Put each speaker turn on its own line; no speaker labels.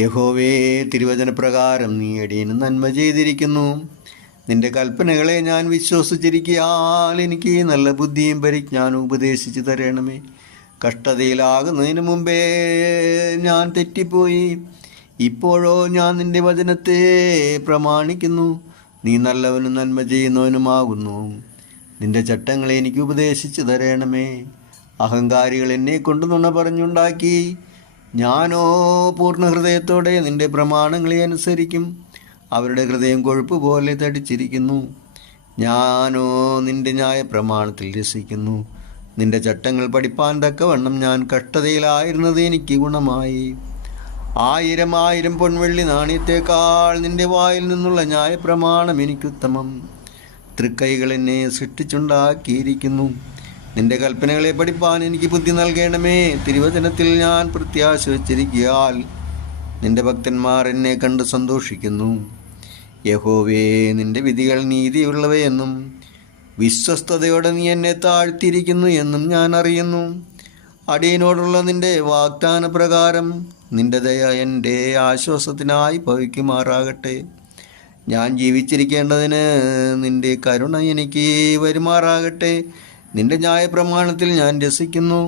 യഹോവേ തിരുവചനപ്രകാരം നീ അടിയന് നന്മ ചെയ്തിരിക്കുന്നു. നിന്റെ കൽപ്പനകളെ ഞാൻ വിശ്വസിച്ചിരിക്കിയാൽ എനിക്ക് നല്ല ബുദ്ധിയും പരിജ്ഞാനവും ഉപദേശിച്ചു തരണമേ. കഷ്ടതയിലാകുന്നതിന് മുമ്പേ ഞാൻ തെറ്റിപ്പോയി. ഇപ്പോഴോ ഞാൻ നിന്റെ വചനത്തെ പ്രമാണിക്കുന്നു. നീ നല്ലവനും നന്മ ചെയ്യുന്നവനുമാകുന്നു. നിന്റെ ചട്ടങ്ങളെ എനിക്ക് ഉപദേശിച്ചു തരണമേ. അഹങ്കാരികൾ എന്നെ കൊണ്ടു നുണ പറഞ്ഞുണ്ടാക്കി. ഞാനോ പൂർണ ഹൃദയത്തോടെ നിന്റെ പ്രമാണങ്ങളെ അനുസരിക്കും. അവരുടെ ഹൃദയം കൊഴുപ്പ് പോലെ തടിച്ചിരിക്കുന്നു. ഞാനോ നിന്റെ ന്യായ പ്രമാണത്തിൽ രസിക്കുന്നു. നിന്റെ ചട്ടങ്ങൾ പഠിപ്പാൻ തക്കവണ്ണം ഞാൻ കഷ്ടതയിലായിരുന്നത് എനിക്ക് ഗുണമായി. ആയിരം ആയിരം പൊൻവെള്ളി നാണയത്തേക്കാൾ നിന്റെ വായിൽ നിന്നുള്ള ന്യായപ്രമാണം എനിക്കുത്തമം. തൃക്കൈകൾ എന്നെ സൃഷ്ടിച്ചുണ്ടാക്കിയിരിക്കുന്നു. നിന്റെ കൽപ്പനകളെ പഠിപ്പാൻ എനിക്ക് ബുദ്ധി നൽകണമേ. തിരുവചനത്തിൽ ഞാൻ പ്രത്യാശ വച്ചിരിക്കാൽ നിന്റെ ഭക്തന്മാർ എന്നെ കണ്ട് സന്തോഷിക്കുന്നു. യഹോവേ നിന്റെ വിധികൾ നീതിയുള്ളവയെന്നും വിശ്വസ്തയോടെ നീ എന്നെ താഴ്ത്തിയിരിക്കുന്നു എന്നും ഞാൻ അറിയുന്നു. അടിയനോടുള്ള നിന്റെ വാഗ്ദാന പ്രകാരം നിന്റെ ദയ എന്റെ ആശ്വാസത്തിനായി ഭവിക്കുമാറാകട്ടെ. ഞാൻ ജീവിച്ചിരിക്കേണ്ടതിന് നിന്റെ കരുണ എനിക്ക് വരുമാറാകട്ടെ. നിന്റെ ന്യായപ്രമാണത്തിൽ ഞാൻ രസിക്കുന്നു.